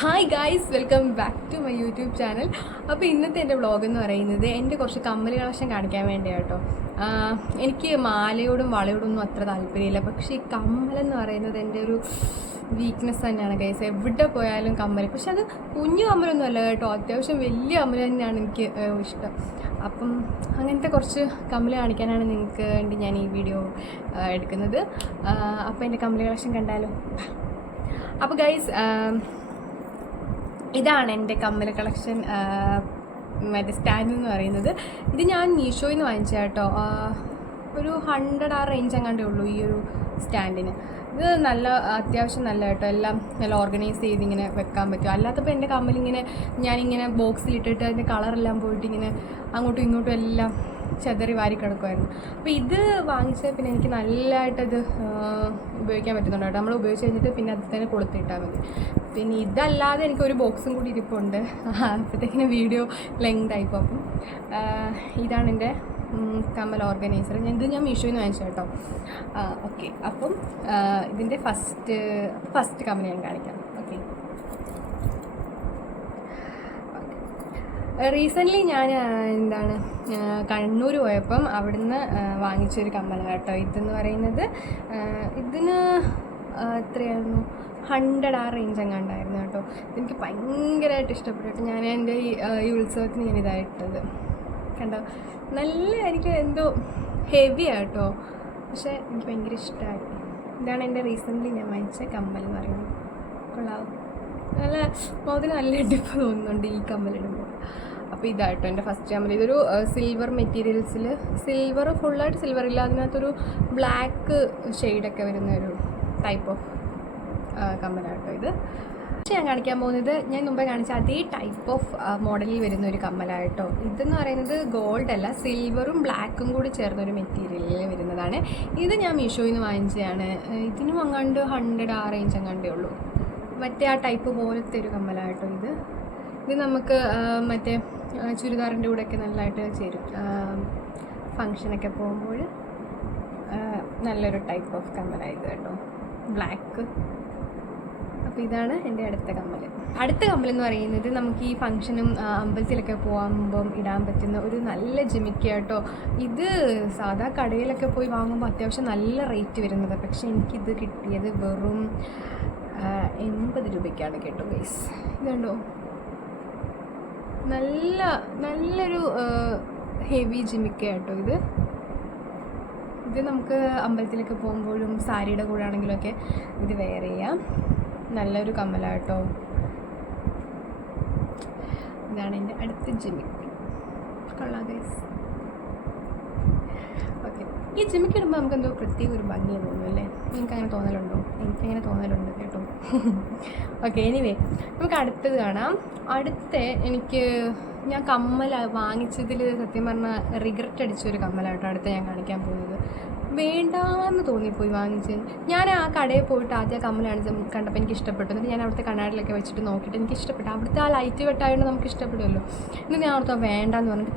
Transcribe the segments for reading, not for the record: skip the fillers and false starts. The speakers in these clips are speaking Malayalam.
Hi guys, welcome back to my YouTube channel. അപ്പോൾ ഇന്നത്തെ എൻ്റെ വ്ളോഗ് എന്ന് പറയുന്നത് എൻ്റെ കുറച്ച് കമ്മൽ കളക്ഷൻ കാണിക്കാൻ വേണ്ടിയാണ് കേട്ടോ. എനിക്ക് മാലയോടും വളയോടും ഒന്നും അത്ര താല്പര്യമില്ല, പക്ഷേ ഈ കമ്മലെന്ന് പറയുന്നത് എൻ്റെ ഒരു വീക്ക്നെസ് തന്നെയാണ് ഗൈസ്. എവിടെ പോയാലും കമ്മൽ, പക്ഷെ അത് കുഞ്ഞു കമ്മലൊന്നും അല്ല കേട്ടോ, അത്യാവശ്യം വലിയ കമ്മൽ തന്നെയാണ് എനിക്ക് ഇഷ്ടം. അപ്പം അങ്ങനത്തെ കുറച്ച് കമ്മൽ കാണിക്കാനാണ് നിങ്ങൾക്ക് വേണ്ടി ഞാൻ ഈ വീഡിയോ എടുക്കുന്നത്. അപ്പോൾ എൻ്റെ കമ്മൽ കളക്ഷൻ കണ്ടാലോ. അപ്പോൾ ഗൈസ്, ഇതാണ് എൻ്റെ കമ്മൽ കളക്ഷൻ. മറ്റേ സ്റ്റാൻഡ് എന്ന് പറയുന്നത് ഇത് ഞാൻ മീഷോയിൽ നിന്ന് വാങ്ങിച്ച കേട്ടോ. ഒരു 100 ആ റേഞ്ച് എങ്ങാണ്ടേ ഉള്ളൂ ഈ ഒരു സ്റ്റാൻഡിന്. ഇത് നല്ല അത്യാവശ്യം നല്ല കേട്ടോ, എല്ലാം നല്ല ഓർഗനൈസ് ചെയ്ത് ഇങ്ങനെ വെക്കാൻ പറ്റും. അല്ലാത്തപ്പോൾ എൻ്റെ കമ്മലിങ്ങനെ ഞാനിങ്ങനെ ബോക്സിലിട്ടിട്ട് അതിൻ്റെ കളറെല്ലാം പോയിട്ട് ഇങ്ങനെ അങ്ങോട്ടും ഇങ്ങോട്ടും എല്ലാം ചെതറി വാരി കിടക്കുമായിരുന്നു. അപ്പോൾ ഇത് വാങ്ങിച്ചത് പിന്നെ എനിക്ക് നല്ലതായിട്ടത് ഉപയോഗിക്കാൻ പറ്റുന്നുണ്ട് കേട്ടോ. നമ്മൾ ഉപയോഗിച്ച് കഴിഞ്ഞിട്ട് പിന്നെ അത് തന്നെ കൊളുത്തിട്ടാൽ മതി. പിന്നെ ഇതല്ലാതെ എനിക്കൊരു ബോക്സും കൂടി ഇരിപ്പുണ്ട്, അപ്പോഴത്തേക്കിനും വീഡിയോ ലെങ്ത് ആയിപ്പോൾ. അപ്പം ഇതാണ് എൻ്റെ കമ്മൽ ഓർഗനൈസർ. ഞാൻ മീഷോയിൽ നിന്ന് വാങ്ങിച്ചു കേട്ടോ. ഓക്കെ, അപ്പം ഇതിൻ്റെ ഫസ്റ്റ് കമ്മൽ ഞാൻ കാണിക്കാം. ഓക്കെ, റീസെൻ്റ്ലി ഞാൻ കണ്ണൂർ പോയപ്പം അവിടുന്ന് വാങ്ങിച്ചൊരു കമ്മലാണ് കേട്ടോ. ഇതെന്ന് പറയുന്നത് ഇതിന് എത്രയായിരുന്നു, 100 ആ റേഞ്ച് എങ്ങാണ്ടായിരുന്നു കേട്ടോ. എനിക്ക് ഭയങ്കരമായിട്ട് ഇഷ്ടപ്പെട്ടു. ഞാൻ എൻ്റെ ഈ ഉത്സവത്തിന് ഞാൻ ഇതായിട്ടത് കണ്ടോ. നല്ല എനിക്ക് എന്തോ ഹെവി ആട്ടോ, പക്ഷേ എനിക്ക് ഭയങ്കര ഇഷ്ടമായി. ഇതാണ് എൻ്റെ റീസെൻ്റ്ലി ഞാൻ വാങ്ങിച്ച കമ്മൽ എന്ന് പറയുന്നത്. കൊള്ളാവും, നല്ല മുതൽ നല്ല ഡിപ്പ് തോന്നുന്നുണ്ട് ഈ കമ്മലിടുമ്പോൾ. അപ്പോൾ ഇതായിട്ടോ എൻ്റെ ഫസ്റ്റ് കമ്മൽ. ഇതൊരു സിൽവർ മെറ്റീരിയൽസിൽ, സിൽവർ ഫുള്ളായിട്ട് സിൽവർ ഇല്ല, അതിനകത്തൊരു ബ്ലാക്ക് ഷെയ്ഡൊക്കെ വരുന്ന ഒരു ടൈപ്പ് ഓഫ് കമ്മലാട്ടോ ഇത്. പക്ഷേ ഞാൻ കാണിക്കാൻ പോകുന്നത് ഞാൻ മുമ്പേ കാണിച്ച അതേ ടൈപ്പ് ഓഫ് മോഡലിൽ വരുന്ന ഒരു കമ്മലായിട്ടോ. ഇതെന്ന് പറയുന്നത് ഗോൾഡ് അല്ല, സിൽവറും ബ്ലാക്കും കൂടി ചേർന്നൊരു മെറ്റീരിയലിൽ വരുന്നതാണ്. ഇത് ഞാൻ മീഷോയിൽ നിന്ന് വാങ്ങിച്ചതാണ്. ഇതിനും അങ്ങാണ്ട് 100 ആ റേഞ്ച് അങ്ങാണ്ടേ ഉള്ളൂ. മറ്റേ ആ ടൈപ്പ് പോലത്തെ ഒരു കമ്മലായിട്ടോ ഇത് നമുക്ക് മറ്റേ ചുരിദാറിൻ്റെ കൂടെയൊക്കെ നല്ലതായിട്ട് ചേരും, ഫങ്ഷനൊക്കെ പോകുമ്പോൾ നല്ലൊരു ടൈപ്പ് ഓഫ് കമ്മലായത് കേട്ടോ, ബ്ലാക്ക്. അപ്പോൾ ഇതാണ് എൻ്റെ അടുത്ത കമ്മൽ എന്ന് പറയുന്നത് നമുക്ക് ഈ ഫംഗ്ഷനും അമ്പലത്തിലൊക്കെ പോകുമ്പം ഇടാൻ പറ്റുന്ന ഒരു നല്ല ജിമിക്ക കേട്ടോ. ഇത് സാധാ കടയിലൊക്കെ പോയി വാങ്ങുമ്പോൾ അത്യാവശ്യം നല്ല റേറ്റ് വരുന്നത്, പക്ഷേ എനിക്കിത് കിട്ടിയത് വെറും 80 രൂപയ്ക്കാണ് കേട്ടോ ഗൈസ്. ഇതുണ്ടോ, നല്ലൊരു ഹെവി ജിമിക്ക കേട്ടോ ഇത് നമുക്ക് അമ്പലത്തിലൊക്കെ പോകുമ്പോഴും സാരിയുടെ കൂടെ ആണെങ്കിലൊക്കെ ഇത് വെയർ ചെയ്യാം. നല്ലൊരു കമ്മലാട്ടോ. ഇതാണ് എൻ്റെ അടുത്ത ജിമിക്ക. കൊള്ളാം ഗൈസ്. ഓക്കെ, ഈ ജിമിക്ക ഇടുമ്പോൾ നമുക്ക് എന്തോ പ്രത്യേക ഒരു ഭംഗി തോന്നും അല്ലേ? നിങ്ങൾക്കങ്ങനെ തോന്നലുണ്ടോ? എനിക്കങ്ങനെ തോന്നലുണ്ട് കേട്ടോ. ഓക്കെ, എനിവേ നമുക്ക് അടുത്തത് കാണാം. ഞാൻ കമ്മൽ വാങ്ങിച്ചതിൽ സത്യം പറഞ്ഞാൽ റിഗ്രറ്റ് അടിച്ചൊരു കമ്മലാട്ടോ അടുത്ത ഞാൻ കാണിക്കാൻ പോകുന്നത്. വേണ്ടാന്ന് തോന്നിപ്പോയി വാങ്ങിച്ച്. ഞാൻ ആ കടയിൽ പോയിട്ട് ആദ്യം ആ കമ്മലാണ് കണ്ടപ്പോൾ എനിക്ക് ഇഷ്ടപ്പെട്ടു. എന്നിട്ട് ഞാൻ അവിടുത്തെ കണ്ണാടിലൊക്കെ വെച്ചിട്ട് നോക്കിയിട്ട് എനിക്ക് ഇഷ്ടപ്പെട്ടു. അവിടുത്തെ ആ ലൈറ്റ് വെട്ടായതുകൊണ്ട് നമുക്ക് ഇഷ്ടപ്പെടുമല്ലോ. എന്നിട്ട് ഞാൻ അവിടുത്തെ വേണ്ടാന്ന് പറഞ്ഞിട്ട്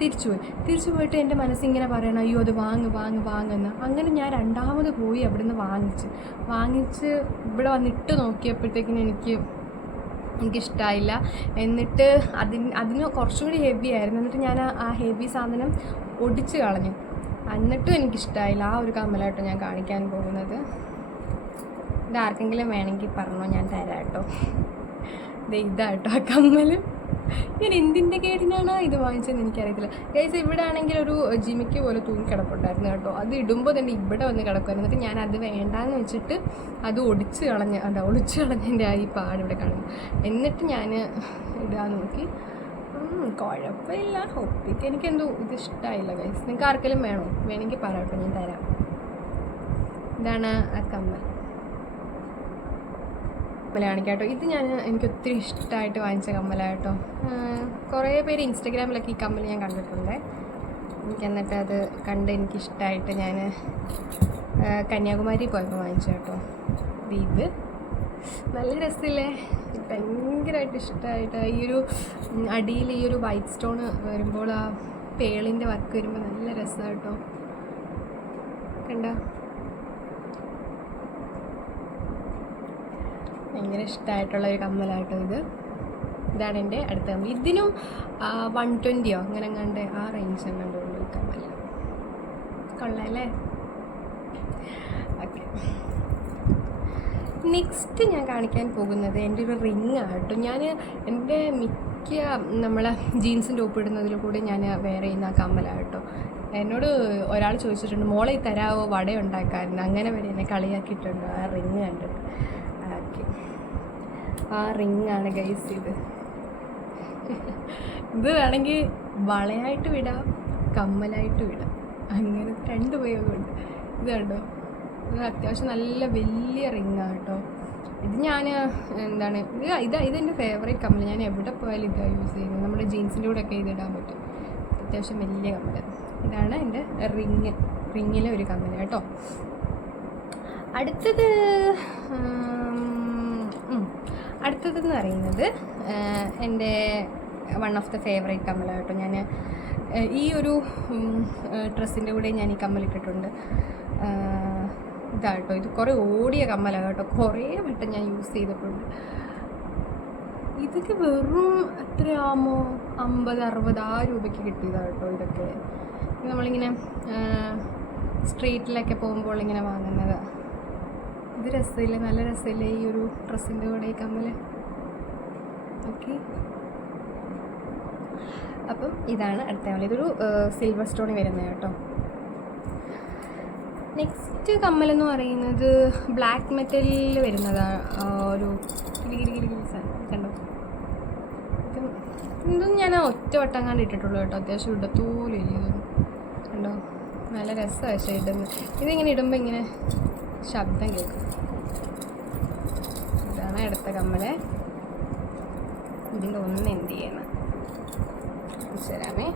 തിരിച്ചു പോയിട്ട് എൻ്റെ മനസ്സിങ്ങനെ പറയണം, അയ്യോ അത് വാങ്ങുന്ന. അങ്ങനെ ഞാൻ രണ്ടാമത് പോയി അവിടുന്ന് വാങ്ങിച്ച് ഇവിടെ വന്നിട്ട് നോക്കിയപ്പോഴത്തേക്കിനും എനിക്കിഷ്ടമായില്ല. എന്നിട്ട് അതിന് കുറച്ചുകൂടി ഹെവി ആയിരുന്നു. എന്നിട്ട് ഞാൻ ആ ഹെവി സാധനം ഒടിച്ച് കളഞ്ഞു. എന്നിട്ടും എനിക്കിഷ്ടമായില്ല. ആ ഒരു കമ്മലാട്ടോ ഞാൻ കാണിക്കാൻ പോകുന്നത്. ഇതാർക്കെങ്കിലും വേണമെങ്കിൽ പറഞ്ഞോ, ഞാൻ തരാം കേട്ടോ. ഇതാട്ടോ ആ കമ്മൽ. ഞാൻ എന്തിൻ്റെ കേടിനാണ് ഇത് വാങ്ങിച്ചതെന്ന് എനിക്കറിയത്തില്ല ഗൈസ്. ഇവിടെ ആണെങ്കിൽ ഒരു ജിമിക്ക് പോലെ തൂങ്ങിക്കിടപ്പുണ്ടായിരുന്നു കേട്ടോ. അത് ഇടുമ്പോൾ തന്നെ ഇവിടെ വന്ന് കിടക്കുമായിരുന്നു. എന്നിട്ട് ഞാൻ അത് വേണ്ടാന്ന് വെച്ചിട്ട് അത് ഒടിച്ച് കളഞ്ഞതിൻ്റെ ഈ പാട് ഇവിടെ കാണുന്നു. എന്നിട്ട് ഞാൻ ഇടാൻ നോക്കി, കുഴപ്പമില്ല. ഹോപ്പിക്ക് എനിക്കെന്തോ ഇത് ഇഷ്ടമായില്ല ഗൈസ്. നിങ്ങൾക്ക് ആർക്കെങ്കിലും വേണമെങ്കിൽ പറയട്ടോ, ഞാൻ തരാം. ഇതാണ് ആ കമ്മൽ കാണിക്കാട്ടോ. ഇത് എനിക്ക് ഒത്തിരി ഇഷ്ടമായിട്ട് വാങ്ങിച്ച കമ്മലാട്ടോ. കുറേ പേര് ഇൻസ്റ്റഗ്രാമിലൊക്കെ ഈ കമ്മൽ ഞാൻ കണ്ടിട്ടുണ്ട്. എന്നിട്ട് അത് കണ്ട് എനിക്കിഷ്ടമായിട്ട് ഞാൻ കന്യാകുമാരി പോയപ്പോൾ വാങ്ങിച്ചു കേട്ടോ. ഇത് നല്ല രസമില്ലേ? ഭയങ്കരമായിട്ട് ഇഷ്ടമായിട്ട് ഈ ഒരു അടിയിൽ ഈ ഒരു വൈറ്റ് സ്റ്റോൺ വരുമ്പോൾ ആ പേളിൻ്റെ വർക്ക് വരുമ്പോൾ നല്ല രസമാണ് കേട്ടോ. കണ്ടോ, ഭയങ്കര ഇഷ്ടമായിട്ടുള്ളൊരു കമ്മലാട്ടോ ഇത്. ഇതാണ് എൻ്റെ അടുത്ത കമ്മൽ. ഇതിനും 120 അങ്ങനെ കണ്ട് ആ റേഞ്ച് കണ്ടുകൊണ്ട് കമ്മൽ. കൊള്ളാമല്ലേ? ഓക്കെ, നെക്സ്റ്റ് ഞാൻ കാണിക്കാൻ പോകുന്നത് എൻ്റെ ഒരു റിങ് ആട്ടോ. ഞാൻ എൻ്റെ മിക്ക നമ്മളെ ജീൻസിൻ്റെ ഒപ്പിടുന്നതിൽ കൂടി ഞാൻ വേറെ ചെയ്യുന്ന കമ്മലാട്ടോ. എന്നോട് ഒരാൾ ചോദിച്ചിട്ടുണ്ട്, മോളെ തരാവോ വട ഉണ്ടാക്കാറുണ്ട്, അങ്ങനെ വരെ എന്നെ കളിയാക്കിയിട്ടുണ്ട് ആ റിങ് കണ്ടിട്ട്. ഓക്കെ, ആ റിങ്ങാണ് ഗൈസ് ഇത്. ഇത് വേണമെങ്കിൽ വളയായിട്ട് വിടാം, കമ്മലായിട്ട് വിടാം, അങ്ങനെ 2 ഉപയോഗമുണ്ട്. ഇത് കണ്ടോ, ഇത് അത്യാവശ്യം നല്ല വലിയ റിങ്ങാണ് കേട്ടോ. ഇത് ഞാൻ എന്താണ് ഇതെൻ്റെ ഫേവറേറ്റ് കമ്മൽ. ഞാൻ എവിടെ പോയാലും ഇതാണ് യൂസ് ചെയ്യുന്നത്. നമ്മുടെ ജീൻസിൻ്റെ കൂടെ ഒക്കെ ഇതിടാൻ പറ്റും. അത്യാവശ്യം വലിയ കമ്മൽ. ഇതാണ് എൻ്റെ റിങ്ങിലെ ഒരു കമ്മൽ കേട്ടോ. അടുത്തതെന്ന് പറയുന്നത് എൻ്റെ വൺ ഓഫ് ദ ഫേവറേറ്റ് കമ്മലാണ് കേട്ടോ. ഞാൻ ഈ ഒരു ഡ്രസ്സിൻ്റെ കൂടെ ഞാൻ ഈ കമ്മലിട്ടിട്ടുണ്ട്. ഇതാട്ടോ, ഇത് കുറേ ഓടിയ കമ്മലാണ് കേട്ടോ. കുറേ വട്ടം ഞാൻ യൂസ് ചെയ്തിട്ടുണ്ട്. ഇതൊക്കെ വെറും എത്രയാമോ 50-60 ആ രൂപയ്ക്ക് കിട്ടിയതാണ് കേട്ടോ. ഇതൊക്കെ നമ്മളിങ്ങനെ സ്ട്രീറ്റിലൊക്കെ പോകുമ്പോൾ ഇങ്ങനെ വാങ്ങുന്നത്. ഇത് രസമില്ലേ, നല്ല രസമില്ലേ ഈ ഒരു ഡ്രസ്സിൻ്റെ കൂടെ ഈ കമ്മൽ. ഓക്കെ, അപ്പം ഇതാണ് അടുത്ത കമ്മൽ. ഇതൊരു സിൽവർ സ്റ്റോണിൽ വരുന്നത് കേട്ടോ. നെക്സ്റ്റ് കമ്മലെന്ന് പറയുന്നത് ബ്ലാക്ക് മെറ്റലിൽ വരുന്നതാണ്. ഒരു കണ്ടോ, ഇതൊന്നും ഞാൻ ഒറ്റ വട്ടം കണ്ട് ഇട്ടിട്ടുള്ളൂ കേട്ടോ. അത്യാവശ്യം ഇടത്തോലും ഇല്ല ഇതൊന്നും. കണ്ടോ, നല്ല രസമാണ് പക്ഷേ ഇടുന്നത്. ഇതിങ്ങനെ ഇടുമ്പോൾ ഇങ്ങനെ ശബ്ദം കേൾക്കും. ഇതാണ് അടുത്ത കമ്മല്. ഇതിൻ്റെ ഒന്ന് എന്ത് ചെയ്യണം തരാമേ.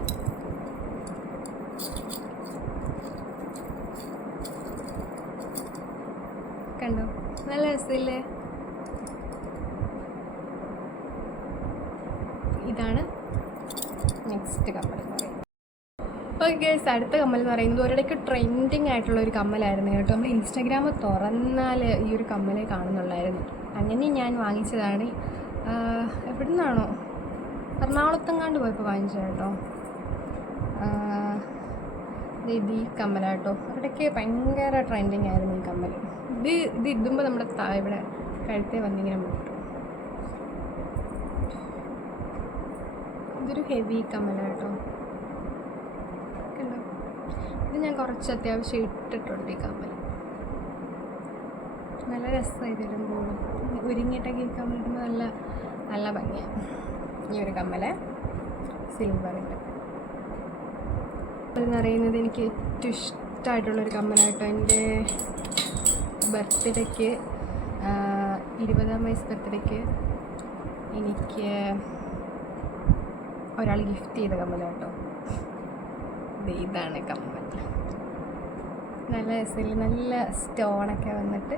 കണ്ടോ, നല്ല രസമില്ലേ? ഇതാണ് നെക്സ്റ്റ് കമ്മൽ എന്ന് പറയുന്നത്. ഓക്കെ, അടുത്ത കമ്മൽ എന്ന് പറയുന്നത് ഒരിടയ്ക്ക് ട്രെൻഡിങ് ആയിട്ടുള്ള ഒരു കമ്മലായിരുന്നു കേട്ടോ. നമ്മൾ ഇൻസ്റ്റാഗ്രാം തുറന്നാൽ ഈ ഒരു കമ്മലെ കാണുന്നുള്ളായിരുന്നു. അങ്ങനെ ഞാൻ വാങ്ങിച്ചതാണ്. എവിടെ നിന്നാണോ, എറണാകുളത്തെങ്ങാണ്ട് പോയപ്പോൾ വാങ്ങിച്ചത് കേട്ടോ. ഇത് ഈ കമ്മലാട്ടോ. ഇടയ്ക്ക് ഭയങ്കര ട്രെൻഡിങ് ആയിരുന്നു ഈ കമ്മൽ. ഇത് ഇടുമ്പോൾ നമ്മുടെ ഇവിടെ കഴുത്തെ വന്നിങ്ങനെ മുട്ടും. ഇതൊരു ഹെവി കമ്മലാട്ടോ. കണ്ടോ, ഇത് ഞാൻ കുറച്ച് അത്യാവശ്യം ഇട്ടിട്ടുണ്ട് ഈ കമ്മൽ. നല്ല രസമാണ് ഇതിടുമ്പോൾ. ഒരുങ്ങിയിട്ടൊക്കെ ഈ കമ്മലിടുമ്പോൾ നല്ല നല്ല ഭംഗിയാണ്. ഈ ഒരു കമ്മല് സിൽവറിൻ്റെ എന്ന് പറയുന്നത് എനിക്ക് ഏറ്റവും ഇഷ്ടമായിട്ടുള്ളൊരു കമ്മലായിട്ടോ. എൻ്റെ ബർത്ത്ഡേക്ക് 20ാം വയസ്സ് ബർത്ത്ഡേക്ക് എനിക്ക് ഒരാൾ ഗിഫ്റ്റ് ചെയ്ത കമ്മലാട്ടോ. ഇതാണ് കമ്മൽ. നല്ല രസമില്ല, നല്ല സ്റ്റോണൊക്കെ വന്നിട്ട്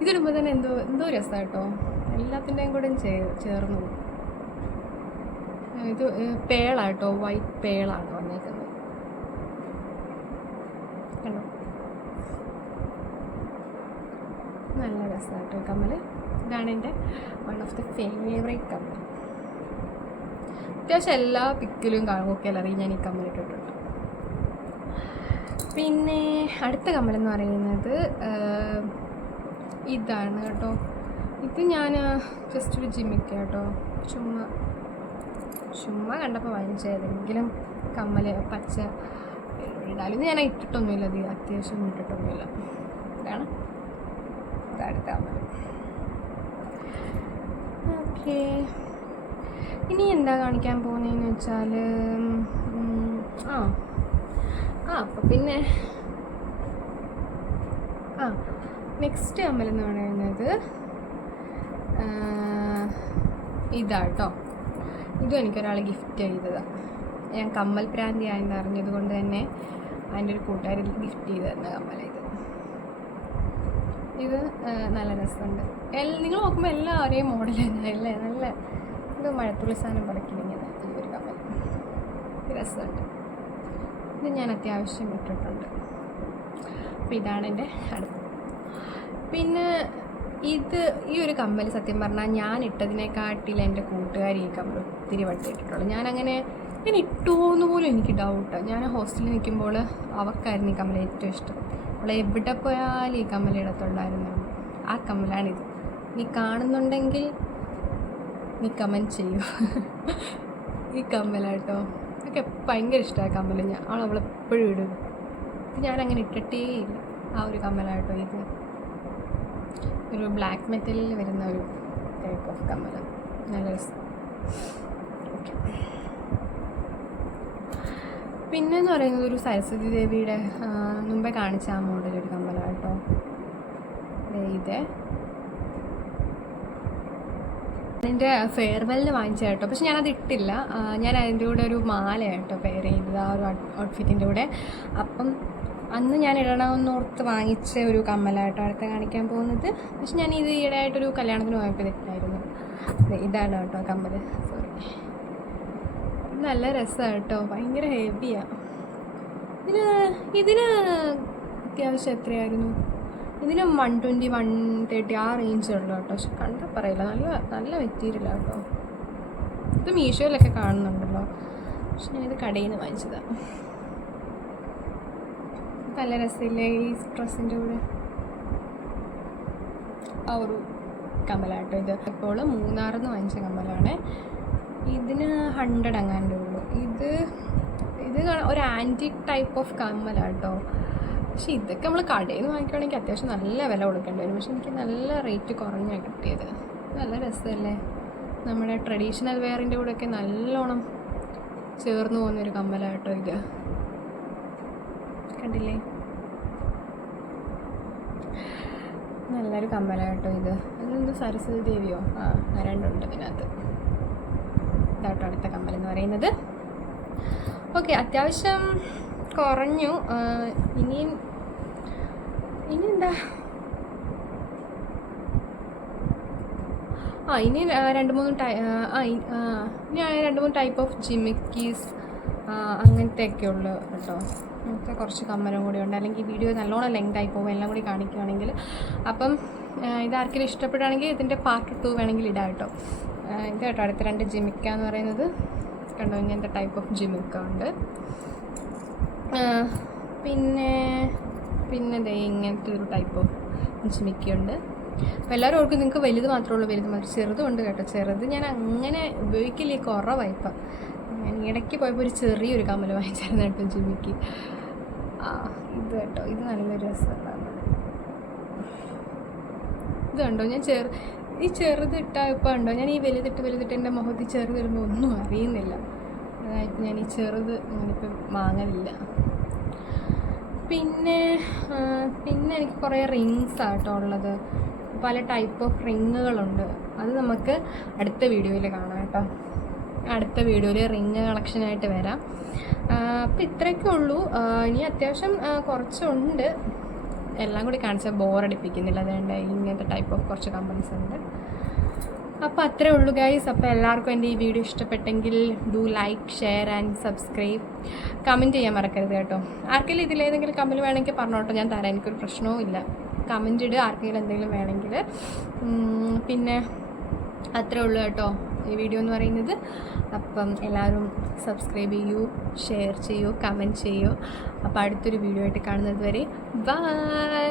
ഇതിടുമ്പോൾ തന്നെ എന്തോ രസം കേട്ടോ. എല്ലാത്തിൻ്റെയും കൂടെ ചേർന്നു. ഇത് പേളാട്ടോ, വൈറ്റ് പേളാണ് വന്നേക്കുന്നത്. കണ്ടോ, നല്ല രസമായിട്ടോ കമ്മൽ. ഇതാണ് എൻ്റെ വൺ ഓഫ് ദി ഫേവറേറ്റ് കമ്മൽ. അത്യാവശ്യം എല്ലാ പിക്കിലും നോക്കിയാലറിയും ഞാൻ ഈ കമ്മലിട്ടിട്ടുണ്ട്. പിന്നെ അടുത്ത കമ്മലെന്ന് പറയുന്നത് ഇതാണ് കേട്ടോ. ഇത് ഞാൻ ജസ്റ്റ് ഒരു ജിമ്മിക്ക് കേട്ടോ, ചുമ്മാ കണ്ടപ്പോൾ വാങ്ങിച്ച ഏതെങ്കിലും കമ്മൽ പച്ച ഇടാലും. ഇത് ഞാൻ ഇട്ടിട്ടൊന്നുമില്ല, അത് അത്യാവശ്യം ഇട്ടിട്ടൊന്നുമില്ല. ഇതാണ് അടുത്ത കമ്മൽ. ഓക്കെ, ഇനി എന്താ കാണിക്കാൻ പോകുന്നതെന്ന് വെച്ചാൽ അപ്പോൾ പിന്നെ നെക്സ്റ്റ് കമ്മലെന്ന് പറയുന്നത് ഇതാട്ടോ. ഇതും എനിക്കൊരാൾ ഗിഫ്റ്റ് ചെയ്തതാണ്. ഞാൻ കമ്മൽ പ്രാന്തി ആയെന്ന് അറിഞ്ഞത് കൊണ്ട് തന്നെ അതിൻ്റെ ഒരു കൂട്ടുകാർ ഗിഫ്റ്റ് ചെയ്ത് തന്ന കമ്മലാണ് ഇത്. നല്ല രസമുണ്ട്. നിങ്ങൾ നോക്കുമ്പോൾ എല്ലാം ഒരേ മോഡൽ തന്നെ അല്ലേ? നല്ല ഇത് മഴത്തുള്ളി സാധനം പടക്കിലിങ്ങനെ ഈ ഒരു കമ്മൽ രസമുണ്ട്. ഇത് ഞാൻ അത്യാവശ്യം ഇട്ടിട്ടുണ്ട്. അപ്പോൾ ഇതാണ് എൻ്റെ അടുത്ത്. പിന്നെ ഇത് ഈ ഒരു കമ്മൽ സത്യം പറഞ്ഞാൽ ഞാൻ ഇട്ടതിനെക്കാട്ടിൽ എൻ്റെ കൂട്ടുകാരി ഈ കമ്മൽ ഒത്തിരി വട്ടം ഇട്ടിട്ടുള്ളൂ. ഞാൻ ഇട്ടുപോകുന്ന പോലും എനിക്ക് ഡൗട്ടാണ്. ഞാൻ ഹോസ്റ്റലിൽ നിൽക്കുമ്പോൾ അവൾക്കായിരുന്നു ഈ കമ്മൽ ഏറ്റവും ഇഷ്ടം. അവളെ എവിടെ പോയാലും ഈ കമ്മൽ ഇടത്തുള്ളായിരുന്നു. ആ കമ്മലാണിത്. നീ കാണുന്നുണ്ടെങ്കിൽ നീ കമൻറ്റ് ചെയ്യൂ. ഈ കമ്മലാട്ടോ, എനിക്ക് ഭയങ്കര ഇഷ്ടമാണ് കമ്മൽ. അവളെപ്പോഴും ഇടും. ഞാനങ്ങനെ ഇട്ടിട്ടേയില്ല. ആ ഒരു കമ്മലാട്ടോ ഇത്. ഒരു ബ്ലാക്ക് മെറ്റലിൽ വരുന്ന ഒരു ടൈപ്പ് ഓഫ് കമ്മൽ. നല്ല രസം. ഓക്കെ, പിന്നെന്ന് പറയുന്നത് ഒരു സരസ്വതി ദേവിയുടെ മുമ്പേ കാണിച്ച ആ മോഡലൊരു കമ്മലാട്ടോ ഇത്. എൻ്റെ ഫെയർവെല്ലിന് വാങ്ങിച്ച കേട്ടോ. പക്ഷെ ഞാനത് ഇട്ടില്ല. ഞാൻ അതിൻ്റെ കൂടെ ഒരു മാലയാട്ടോ പെയർ ചെയ്തത് ആ ഒരു ഔട്ട്ഫിറ്റിൻ്റെ കൂടെ. അപ്പം അന്ന് ഞാൻ ഇടണമെന്നോർത്ത് വാങ്ങിച്ച ഒരു കമ്മലായിട്ടോ അടുത്ത കാണിക്കാൻ പോകുന്നത്. പക്ഷെ ഞാൻ ഇത് ഈയിടെയായിട്ടൊരു കല്യാണത്തിന് പോയപ്പോൾ ഇട്ടായിരുന്നു. ഇതാണ് കേട്ടോ കമ്മൽ. സോറി, നല്ല രസമാണ് കേട്ടോ, ഭയങ്കര ഹെവിയാണ്. ഇതിന് അത്യാവശ്യം എത്രയായിരുന്നു? ഇതിന് 120, 130 ആ റേഞ്ചുള്ളൂ കേട്ടോ. പക്ഷെ കണ്ടാൽ പറയില്ല, നല്ല മെറ്റീരിയലാണ് കേട്ടോ. ഇത് മീഷോയിലൊക്കെ കാണുന്നുണ്ടല്ലോ. പക്ഷെ ഞാനിത് കടയിൽ നിന്ന് വാങ്ങിച്ചതാണ്. നല്ല രസമില്ലേ ഈ ഡ്രസ്സിൻ്റെ കൂടെ? ആ ഒരു കമ്മലാട്ടോ ഇത്. ഇപ്പോൾ മൂന്നാറിൽ നിന്ന് വാങ്ങിച്ച കമ്മലാണ്. ഇതിന് 100 അങ്ങാണ്ടേ ഉള്ളൂ. ഇത് ഒരു ആൻറ്റിക് ടൈപ്പ് ഓഫ് കമ്മലാട്ടോ. പക്ഷെ ഇതൊക്കെ നമ്മൾ കടയിൽ നിന്ന് വാങ്ങിക്കുകയാണെങ്കിൽ അത്യാവശ്യം നല്ല വില കൊടുക്കേണ്ടി വരും. പക്ഷെ എനിക്ക് നല്ല റേറ്റ് കുറഞ്ഞാണ് കിട്ടിയത്. നല്ല രസമല്ലേ? നമ്മുടെ ട്രഡീഷണൽ വെയറിൻ്റെ കൂടെയൊക്കെ നല്ലോണം ചേർന്ന് പോകുന്നൊരു കമ്മലാട്ടോ ഇത്. കണ്ടില്ലേ? നല്ലൊരു കമ്മലാട്ടോ ഇത്. അതെന്ത് സരസ്വതി ദേവിയോ? രണ്ടുണ്ട് ഇതിനകത്ത്. ഇതാട്ടോ അടുത്ത കമ്മലെന്ന് പറയുന്നത്. ഓക്കെ, അത്യാവശ്യം കുറഞ്ഞു. ഇനി എന്താ? ഇനി രണ്ട് മൂന്ന് ടൈപ്പ് ഓഫ് ജിമിക്കീസ് അങ്ങനത്തെയൊക്കെ ഉള്ളു കേട്ടോ. അങ്ങനത്തെ കുറച്ച് കമ്മലും കൂടി ഉണ്ട്. അല്ലെങ്കിൽ വീഡിയോ നല്ലോണം ലെങ്ത് ആയി പോകും എല്ലാം കൂടി കാണിക്കുകയാണെങ്കിൽ. അപ്പം ഇതാർക്കെങ്കിലും ഇഷ്ടപ്പെടുകയാണെങ്കിൽ ഇതിൻ്റെ പാർട്ട് 2 വേണമെങ്കിൽ ഇടാം കേട്ടോ. ഇത് കേട്ടോ അടുത്ത 2 ജിമിക്ക എന്ന് പറയുന്നത്. കണ്ടോ, ഇങ്ങനത്തെ ടൈപ്പ് ഓഫ് ജിമിക്ക ഉണ്ട്. പിന്നെ ഇങ്ങനത്തെ ഒരു ടൈപ്പ് ഓഫ് ജിമിക്കയുണ്ട്. അപ്പോൾ എല്ലാവരും ഓർക്കും നിങ്ങൾക്ക് വലുത് മാത്രമേ ഉള്ളൂ. വലുത് മാത്രം, ചെറുതുണ്ട് കേട്ടോ. ചെറുത് ഞാൻ അങ്ങനെ ഉപയോഗിക്കില്ലേ, കുറവായിപ്പം. ഞാൻ ഇടയ്ക്ക് പോയപ്പോൾ ഒരു ചെറിയൊരു കമ്മൽ വാങ്ങിച്ചായിരുന്നു കേട്ടോ ജിമിക്ക്. ഇത് കേട്ടോ, ഇത് നല്ലൊരു രസമുള്ളതാണ്. ഇത് കണ്ടോ, ഞാൻ ഈ ചെറുതിട്ടാൽ ഇപ്പോൾ ഉണ്ടോ, ഞാൻ ഈ വലുതിട്ട് എൻ്റെ മുഖത്ത് ചെറുത് വരുമ്പോൾ ഒന്നും അറിയുന്നില്ല. അതായത് ഞാൻ ഈ ചെറുത് ഞാനിപ്പോൾ വാങ്ങലില്ല. പിന്നെ എനിക്ക് കുറേ റിങ്സ് ആട്ടോ ഉള്ളത്. പല ടൈപ്പ് ഓഫ് റിങ്ങുകളുണ്ട്. അത് നമുക്ക് അടുത്ത വീഡിയോയിൽ കാണാം കേട്ടോ. അടുത്ത വീഡിയോയിൽ റിങ് കളക്ഷനായിട്ട് വരാം. അപ്പോൾ ഇത്രയൊക്കെ ഉള്ളൂ. ഇനി അത്യാവശ്യം കുറച്ചുണ്ട്. എല്ലാം കൂടി കാണിച്ചാൽ ബോറടിപ്പിക്കുന്നില്ല. അതുകൊണ്ട് ഇങ്ങനത്തെ ടൈപ്പ് ഓഫ് കുറച്ച് കമ്പനീസ് ഉണ്ട്. അപ്പോൾ അത്രേ ഉള്ളൂ ഗൈസ്. അപ്പോൾ എല്ലാവർക്കും എൻ്റെ ഈ വീഡിയോ ഇഷ്ടപ്പെട്ടെങ്കിൽ do like, share and subscribe. Comment ചെയ്യാൻ മറക്കരുത് കേട്ടോ. ആർക്കെങ്കിലും ഇതിലേതെങ്കിലും കമൻറ്റ് വേണമെങ്കിൽ പറഞ്ഞോട്ടോ, ഞാൻ തരാം. എനിക്കൊരു പ്രശ്നവും ഇല്ല. കമൻറ്റ് ഇടുക ആർക്കെങ്കിലും എന്തെങ്കിലും വേണമെങ്കിൽ. പിന്നെ അത്രേ ഉള്ളൂ കേട്ടോ ഈ വീഡിയോ എന്ന് പറയുന്നത്. അപ്പം എല്ലാവരും സബ്സ്ക്രൈബ് ചെയ്യൂ, ഷെയർ ചെയ്യൂ, കമൻറ്റ് ചെയ്യൂ. അപ്പോൾ അടുത്തൊരു വീഡിയോ ആയിട്ട് കാണുന്നത് വരെ ബൈ.